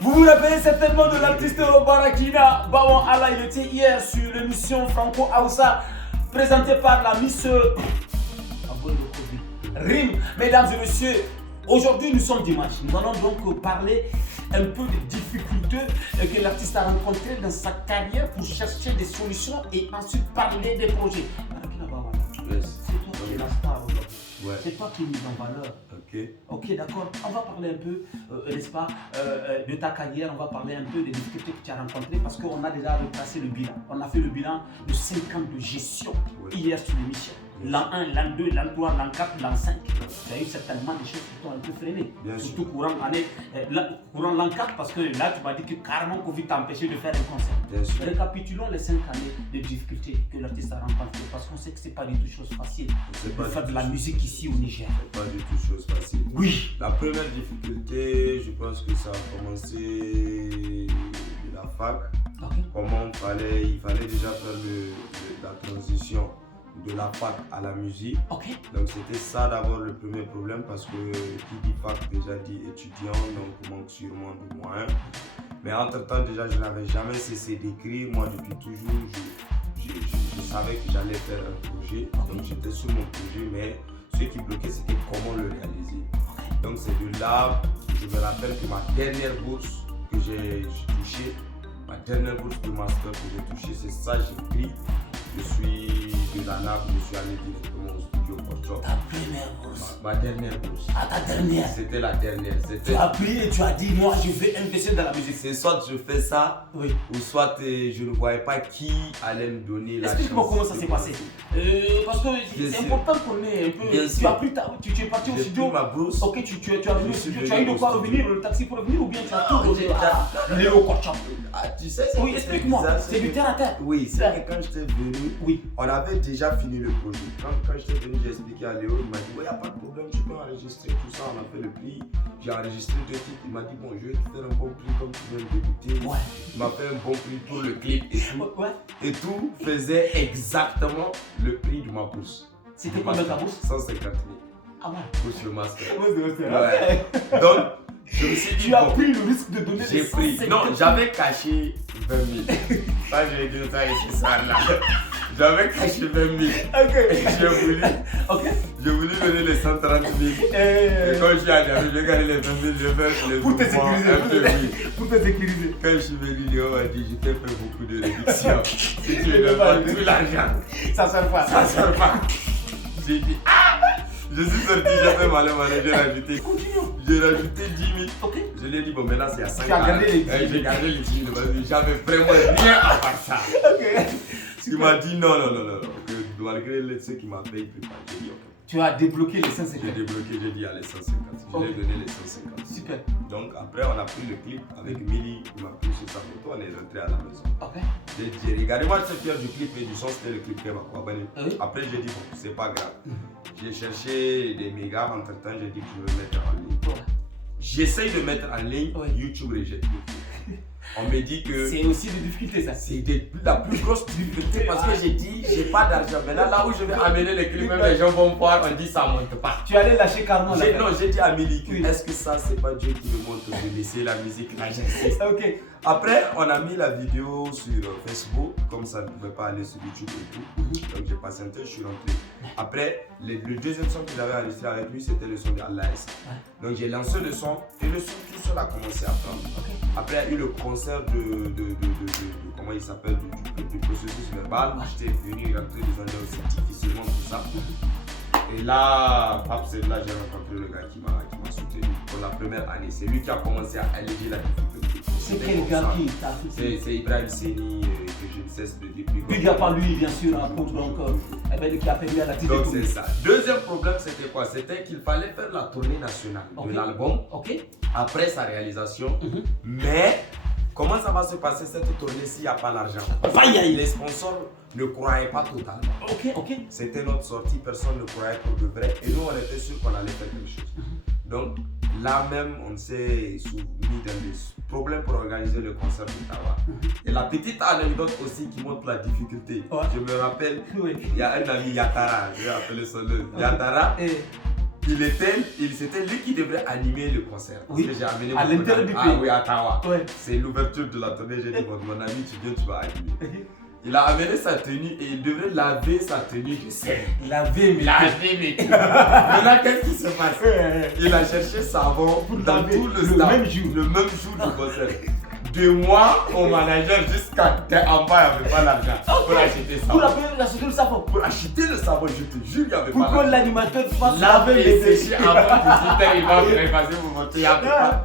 Vous vous rappelez certainement de l'artiste Barakina Bawon Allah, il était hier sur l'émission Franco Aoussa présentée par la Miss Rim. Mesdames et messieurs, aujourd'hui nous sommes dimanche. Nous allons donc parler un peu des difficultés que l'artiste a rencontrées dans sa carrière pour chercher des solutions et ensuite parler des projets. Barakina Bawon, c'est toi qui es la star aujourd'hui. Ouais. C'est toi qui es mis en valeur. Ok, d'accord. On va parler un peu, n'est-ce pas, de ta carrière. On va parler un peu des difficultés que tu as rencontrées parce qu'on a déjà retracé le bilan. On a fait le bilan de 5 ans de gestion hier sur l'émission. L'an 1, l'an 2, l'an 3, l'an 4, l'an 5. Il y a eu certainement des choses qui t'ont un peu freiné. Surtout courant l'an 4 parce que là tu m'as dit que carrément Covid t'a empêché de faire un concert. Récapitulons les 5 années de difficultés que l'artiste a rencontrées parce qu'on sait que c'est pas du tout chose facile de faire de la musique ici au Niger. C'est pas du tout chose facile. Oui. La première difficulté, je pense que ça a commencé de la fac. Comment il fallait déjà faire la transition de la fac à la musique. Donc c'était ça d'abord le premier problème parce que qui dit fac déjà dit étudiant, donc manque sûrement de moyens. Mais entre temps déjà je n'avais jamais cessé d'écrire. Moi depuis toujours je savais que j'allais faire un projet. Donc j'étais sur mon projet, mais ce qui bloquait c'était comment le réaliser. Donc c'est de là, je me rappelle que ma dernière bourse que j'ai touchée, ma dernière bourse de master que j'ai touchée, c'est ça j'ai pris. Je suis de la NAP, je suis allé directement au studio Portshop. Ta première bourse? Ma dernière bourse. Ah, ta dernière? C'était la dernière. Tu as pris et tu as dit, moi je vais investir dans la musique. C'est soit je fais ça, ou soit je ne voyais pas qui allait me donner la chance. Explique-moi comment ça s'est passé. Parce que c'est important qu'on ait un peu. Tu es parti au studio. Ma bourse. Ok, tu as venu au studio. Tu as eu de quoi revenir, le taxi pour revenir ou bien tu as tout posé à Léo Portshop? Tu sais, oui, explique-moi. C'est du terre à terre. Oui, c'est que quand j'étais venu, on avait déjà fini le projet. Quand j'étais venu, j'ai expliqué à Léo, il m'a dit, il n'y a pas de problème, tu peux enregistrer tout ça, on a fait le prix. J'ai enregistré 2 titres, il m'a dit, bon, je vais te faire un bon prix comme tu viens de débuter. Il m'a fait un bon prix pour le clip et tout. Et tout faisait exactement le prix de ma bourse. C'était combien ta bourse? 150 000. Ah ouais. Bourse le master. Ouais. Donc, je me suis dit, tu as pris le risque de donner j'ai pris. Non, j'avais caché 20 000. Pas j'ai dit ça ici, ça là. J'avais caché 20 000. Et j'ai voulu donner les 130 000. Et quand je suis arrivé, j'ai gagné les 20 000, je vais faire les pour te sécuriser. Pour te sécuriser. Quand je suis venu, Léo m'a dit, je t'ai fait beaucoup de réductions. Si tu ne donnes pas tout l'argent, ça sort pas. Ça sort pas. J'ai dit, ah! Je suis sorti, j'ai fait malin, j'ai rajouté. J'ai rajouté 10 000. Je lui ai dit, bon, maintenant c'est à 5 000. Tu as gardé les 10 000. J'ai gardé les 10 000. J'avais vraiment rien à part ça. Il m'a dit non. Que malgré ce qu'il m'a fait, il ne peut pas. J'ai dit, ok. Tu as débloqué les 150. J'ai débloqué, j'ai dit, allez, 150. Je lui ai donné les 150. Super. Donc après, on a pris le clip avec Milly. Il m'a pris sur sa photo, on est rentré à la maison. J'ai dit, regardez-moi cette pierre du clip et du son, c'était le clip qu'elle m'a abonné. Après, j'ai dit, bon, c'est pas grave. J'ai cherché des mégas, entre temps, j'ai dit que je vais mettre en ligne. J'essaye de mettre en ligne, YouTube rejette. On me dit que c'est aussi des difficultés ça. C'est la plus grosse difficulté parce que j'ai dit j'ai pas d'argent. Maintenant là où je vais amener les clips, même les gens vont voir, on dit ça monte pas. Tu allais lâcher carrément là. Non, j'ai dit à Milly, est-ce que ça c'est pas Dieu qui me montre de laisser la musique là, j'insiste. Après on a mis la vidéo sur Facebook, comme ça ne pouvait pas aller sur YouTube et tout. Donc j'ai patienté, je suis rentré. Après le deuxième son que j'avais enregistré avec lui c'était le son de Allah. Donc j'ai lancé le son et le son tout seul a commencé à prendre. Après il y a eu le concert de comment il s'appelle, du processus verbal. J'étais venu rentrer des années aussi difficilement tout ça. Et là, c'est là que j'ai rencontré le gars qui m'a soutenu pour la première année. C'est lui qui a commencé à alléger la difficulté. C'est quel gars qui t'a soutenu? C'est Ibrahim Seni que je ne cesse de dire. Il n'y a pas lui, bien sûr, donc qui a permis à la télé. Donc c'est ça. Deuxième problème, c'était quoi? C'était qu'il fallait faire la tournée nationale de l'album après sa réalisation. Mais comment ça va se passer cette tournée s'il n'y a pas l'argent? Les sponsors ne croyaient pas totalement. C'était notre sortie, personne ne croyait pour de vrai. Et nous, on était sûr qu'on allait faire quelque chose. Donc là même, on s'est mis dans des problèmes pour organiser le concert de Tawa. Et la petite anecdote aussi qui montre la difficulté. Je me rappelle, il y a un ami Yatara, je vais appeler son nom. Yatara. c'était lui qui devrait animer le concert. Parce Oui. que j'ai amené À l'intérieur du pays. Ah oui, à Tawa. Ouais. C'est l'ouverture de la tournée. J'ai dit, mon ami, tu viens, tu vas animer. Il a amené sa tenue et il devrait laver sa tenue de sel. Laver, mais. Maintenant, qu'est-ce qui se passe? Il a cherché savon dans laver tout le staff, même jour. le même jour du concert. De moi au manager jusqu'à en bas, il n'y avait pas l'argent pour acheter ça. Pour acheter le savon. Pour acheter le savon, je te jure, il n'y avait Pour pas que l'argent. l'animateur fasse Laver laver et les sécher avant de il va me repasser pour monter. Il n'y avait pas.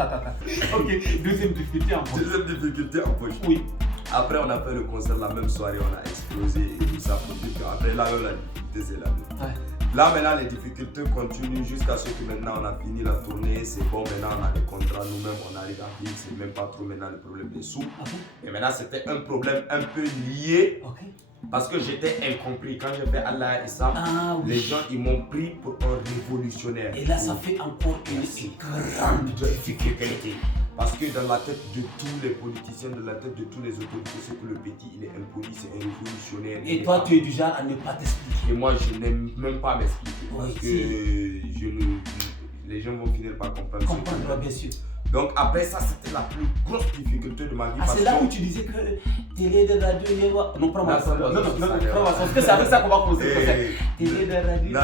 Attends. Ok, deuxième difficulté en poche. Deuxième difficulté en poche. Oui. Après, on a fait le concert la même soirée, on a explosé et tout ça pour dire qu'après là, la difficulté, c'est la même. Ouais. Là, maintenant, les difficultés continuent jusqu'à ce que maintenant, on a fini la tournée. C'est bon, maintenant, on a des contrats nous-mêmes, on arrive à vivre. C'est même pas trop maintenant le problème des sous. Okay. Et maintenant, c'était un problème un peu lié Okay. parce que j'étais incompris. Quand j'ai fait Allah et ça, oui. les gens, ils m'ont pris pour un révolutionnaire. Et là, ça fait encore une grande difficulté. Parce que dans la tête de tous les politiciens, dans la tête de tous les autorités, c'est que le petit, il est impoli, c'est un révolutionnaire. Et toi, tu es du genre à ne pas t'expliquer. Et moi, je n'aime même pas m'expliquer. Oui, parce que les gens vont finir par comprendre. Comprendre, bien sûr. Donc après ça, c'était la plus grosse difficulté de ma vie. C'est là où tu disais que télé de radio, non, prends-moi ça. Non, parce que c'est avec ça qu'on va commencer le concert. Télé de radio.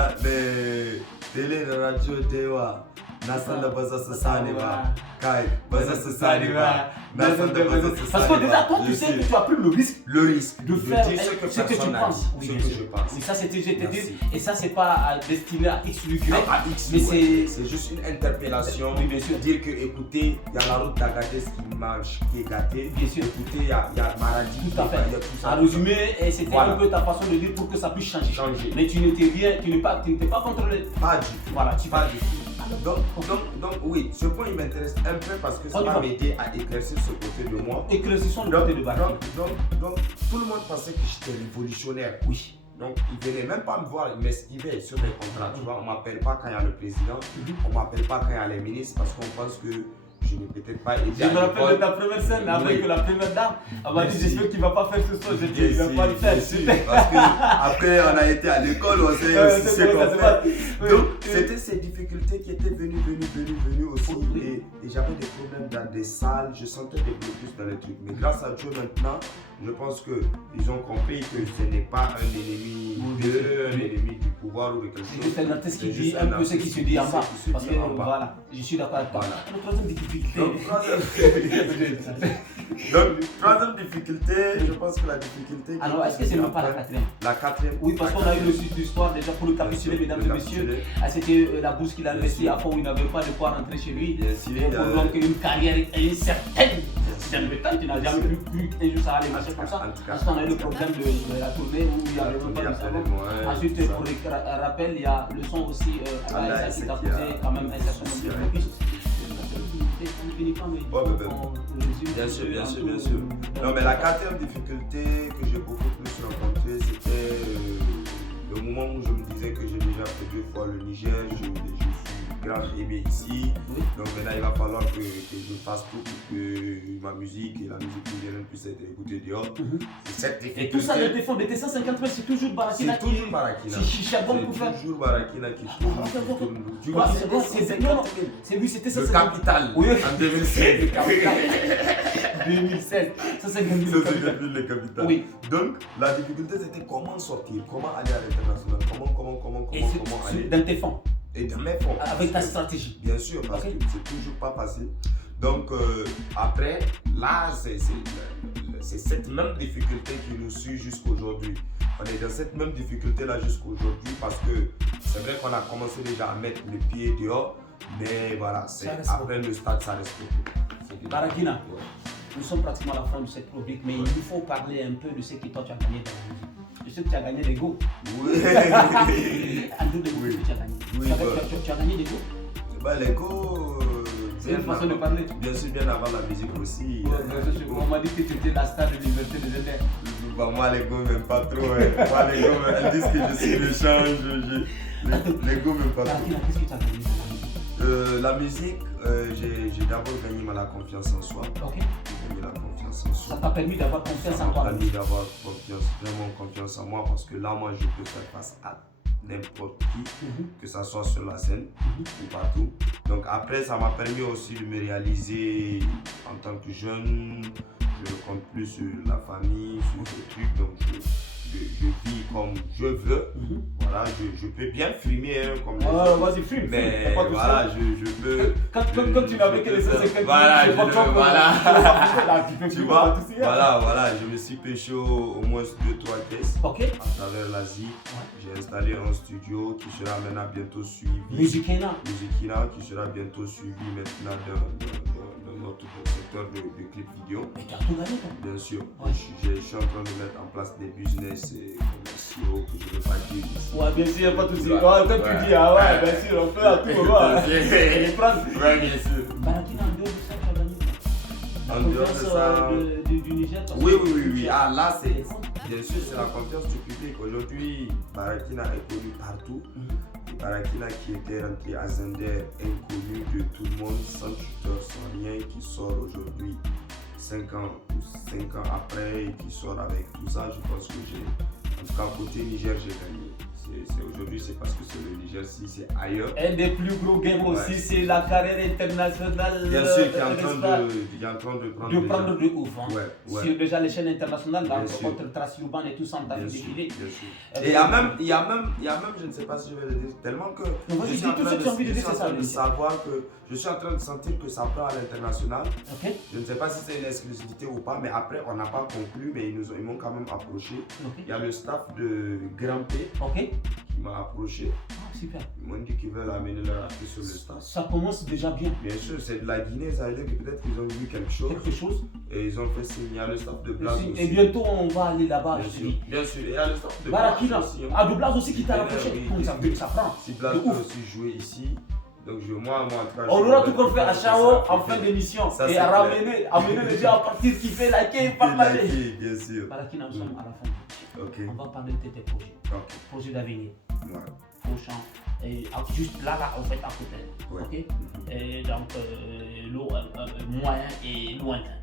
Télé de radio, Dewa. Nasanda baza sasaniba. Kai, baza sasaniba. Nasanda baza sasaniba. Parce que déjà, toi, tu sais que tu as pris le risque de faire ce que tu penses. Oui, ce que je pense. Et ça, c'était, je te dis, et ça, c'est pas destiné à X ou Y. Mais c'est juste une interpellation. Oui, bien sûr. Dire que, écoutez, il y a la route d'Agadez qui est gâtée. Bien sûr. Écoutez, il y a Maradi. Tout à fait. Il y a tout ça. En résumé, c'était un peu ta façon de dire pour que ça puisse changer. Mais tu n'étais pas contrôlé. Pas du tout. Voilà, tu pas du tout. Donc oui, ce point il m'intéresse un peu parce que ça va m'aider à éclaircir ce côté de moi. Éclaircissons le côté de Bakina. Donc tout le monde pensait que j'étais révolutionnaire. Oui. Donc ils ne venaient même pas me voir, ils m'esquivaient sur les contrats. Tu vois, on ne m'appelle pas quand il y a le président, on ne m'appelle pas quand il y a les ministres parce qu'on pense que je n'ai peut-être pas été. Je me rappelle de ta première scène avec la première dame. Elle m'a dit j'espère qu'il ne va pas faire ce soir. Je dis il ne va pas le faire. Parce qu'après on a été à l'école, on sait aussi ce qu'on fait. Donc c'était ces difficultés qui étaient venues aussi. Et j'avais des problèmes dans des salles, je sentais des blocus dans les trucs. Mais grâce à Dieu maintenant, je pense qu'ils ont compris que ce n'est pas un ennemi d'eux, un ennemi du pouvoir ou de quelque chose. C'est juste un artiste qui dit un peu ce qui se dit en bas. Parce que voilà, je suis d'accord avec toi. Le troisième difficulté. Donc, troisième difficulté, je pense que la difficulté. Alors, est-ce que c'est même pas la quatrième? La quatrième. Oui, parce qu'on a eu le site d'histoire déjà pour le capituler, mesdames et messieurs. C'était la bourse qu'il a investi à fond où il n'avait pas de quoi rentrer chez lui. Pour donc une carrière incertaine. Tu n'as jamais cru qu'un jour ça allait marcher comme ça. Ensuite, on a eu le problème de la tournée où il n'y avait même pas de savon. Ensuite, pour le rappel, il y a le son aussi à la qui t'a posé quand même un certain nombre de blocus. Bien sûr. Non, mais la quatrième difficulté que j'ai beaucoup plus rencontrée, c'était le moment où je me disais que j'ai déjà fait 2 fois le Niger, je suis grave aimé ici. Donc maintenant, il va falloir que je fasse tout pour que ma musique et la musique nigérienne puissent être écoutées dehors. Et tout ça, le défend de tes 150 mètres, c'est toujours Barakina qui... C'est toujours Barakina. C'est toujours Barakina qui tourne. Tu vois, c'est lui, c'était ça. Le Capital, en 2016. Le Capital. 2016. Ça, c'est le Capital. Oui. Donc, la difficulté, c'était comment sortir, comment aller à l'international, comment aller. Dans tes fonds. Et dans mes fonds. Avec ta stratégie. Bien sûr, parce que c'est toujours pas facile. Donc, après, là, c'est cette même difficulté qui nous suit jusqu'aujourd'hui. On est dans cette même difficulté-là jusqu'aujourd'hui parce que c'est vrai qu'on a commencé déjà à mettre les pieds dehors, mais voilà, après le stade, ça reste beaucoup. Barakina, nous sommes pratiquement à la fin de cette rubrique, mais il nous faut parler un peu de ce que toi tu as gagné dans la musique. Je sais que tu as gagné des go. Oui. Un peu de go que tu as gagné. Oui, tu as gagné des go. Les go. C'est une façon de parler. Bien sûr, bien avant la musique aussi. On m'a dit que tu étais la star de l'université de Zender. Moi, les go, même pas trop. Moi, les go, elles disent que je suis méchant. Les go, même pas trop. Qu'est-ce que tu as gagné dans la musique? La musique, j'ai d'abord gagné la confiance en soi. Ok. J'ai gagné la confiance en soi. Ça t'a permis d'avoir confiance en toi. Ça m'a permis d'avoir vraiment confiance en moi parce que là, moi, je peux faire face à n'importe qui, que ça soit sur la scène ou partout. Donc après, ça m'a permis aussi de me réaliser en tant que jeune. Je ne compte plus sur la famille, sur les trucs, donc je vis comme je veux. Voilà, je peux bien filmer comme je veux. Vas-y, filme. Mais voilà, je peux. Quand tu n'avais que les 150 voilà, tu vois, voilà, je me suis pêché au moins 2-3 caisses à travers l'Asie. J'ai installé un studio qui sera maintenant bientôt suivi. Musicina, qui sera bientôt suivi maintenant dans notre secteur de clip vidéo. Mais tu as tout gagné, toi. Bien sûr. Je suis en train de mettre en place des business commerciaux que je ne veux pas dire ici. Ouais, bien sûr, pas tout de suite. Quand tu dis, ah ouais, bien sûr, on peut à tout moment. Et les prendre. Ouais, bien sûr. Barakina, en dehors de ça, tu as gagné. En dehors de ça. Du Niger. Oui. Ah, là, c'est. Bien sûr, c'est la confiance du public. Aujourd'hui, Barakina est connu partout. Barakina qui était rentré à Zender, inconnu de tout le monde, sans tuteur, sans rien, qui sort aujourd'hui 5 ans après et qui sort avec tout ça. Je pense que en tout cas côté Niger, j'ai gagné. Aujourd'hui, c'est parce que c'est le Niger, si c'est ailleurs. Un des plus gros games aussi, c'est la carrière internationale. Bien sûr, qui est en train de prendre de ouf. Hein. Ouais. Sur déjà les chaînes internationales, contre Tracy Urban et tout ça, on t'a fait défiler. Et il y a même, je ne sais pas si je vais le dire, tellement que je suis en train de savoir que je suis en train de sentir que ça prend à l'international. Je ne sais pas si c'est une exclusivité ou pas, mais après, on n'a pas conclu, mais ils m'ont quand même approché. Il y a le staff de Grand P qui m'a approché. Super. Ils m'ont dit qu'ils veulent amener leur artiste sur le staff. Ça commence déjà bien. Bien sûr, c'est de la Guinée, ça veut dire que peut-être qu'ils ont vu quelque chose. Et ils ont fait signer le staff de Blaze aussi. Et bientôt, on va aller là-bas, je te dis. Bien sûr, et il y a le staff de Barakina aussi. Ah, de Blaze aussi qui t'a rapproché. Ça prend. Si Blaze peut aussi jouer ici. Donc moi en tout cas, on aura tout qu'on fait à Chao en fin d'émission et à amener les gens à partir kiffer, liker, partager. Bien sûr. Barakina, nous sommes à la fin. On va parler de tes projets. Projets d'avenir. Prochain. Et juste là, en fait, à côté. Et donc, moyen et lointain.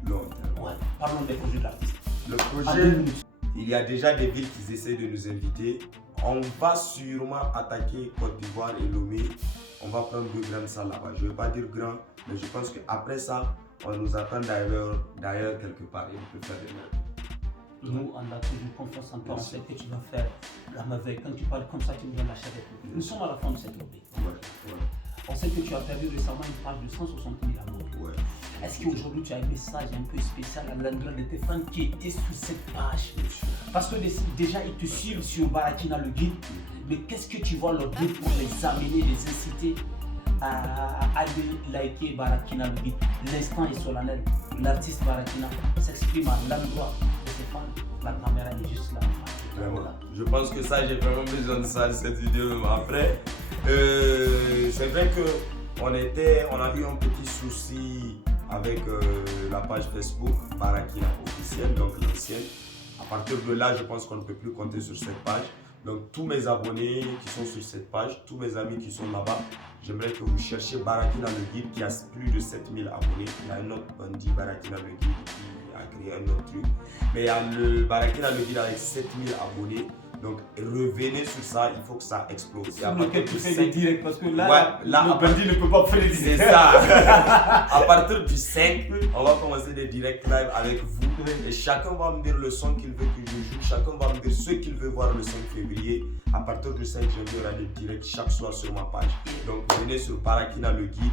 Parlons des projets de l'artiste. Le projet, il y a déjà des villes qui essaient de nous inviter. On va sûrement attaquer Côte d'Ivoire et Lomé. On va prendre 2 grandes salles là-bas. Je ne veux pas dire grand, mais je pense qu'après ça, on nous attend d'ailleurs quelque part et on peut faire des merdes. Nous, on a toujours confiance en toi. On sait que tu vas faire la merveille. Quand tu parles comme ça, tu me donnes la chair et tout. Nous sommes à la fin de cette lobby. On sait que tu as perdu récemment une page de 160 000 abonnés. Est-ce qu'aujourd'hui tu as un message un peu spécial à l'endroit de tes fans qui étaient sur cette page? Parce que déjà ils te suivent sur Barakina le guide, mais qu'est-ce que tu vas leur dire pour les amener, les inciter à aller liker Barakina le guide? L'instant est solennel. L'artiste Barakina s'exprime à l'endroit de ses fans. La caméra est juste là. Voilà. Je pense que ça, j'ai vraiment besoin de ça, de cette vidéo même après. C'est vrai qu'on a eu un petit souci avec la page Facebook Barakina officielle, donc l'ancienne. À partir de là, je pense qu'on ne peut plus compter sur cette page. Donc tous mes abonnés qui sont sur cette page, tous mes amis qui sont là-bas, j'aimerais que vous cherchiez Barakina le guide qui a plus de 7000 abonnés. Il y a un autre bandit Barakina le guide qui a créé un autre truc. Mais il y a le Barakina le guide avec 7000 abonnés. Donc revenez sur ça, il faut que ça explose. Sur lequel tu fais des directs parce que là, le bandit ne peut pas faire des directs. C'est ça. À partir du 5, on va commencer des directs live avec vous. Et chacun va me dire le son qu'il veut que je joue. Chacun va me dire ce qu'il veut voir le 5 février. À partir du 5 janvier, il y aura des directs chaque soir sur ma page. Donc venez sur Barakina le guide.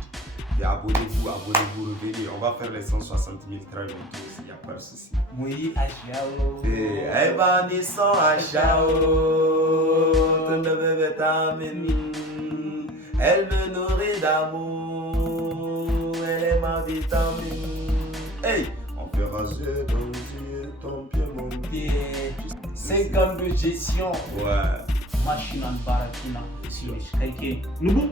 Et abonnez-vous, revenez. On va faire les 160 000 très bientôt aussi, il n'y a pas de souci. Oui, à Chao. Eh ben, ils sont à Chao. Elle me nourrit d'amour. Elle est ma vitamine. Hey, on fait raser ton pied, mon pied. 5 ans de gestion. Ouais. Machine en Barakina. Si, nous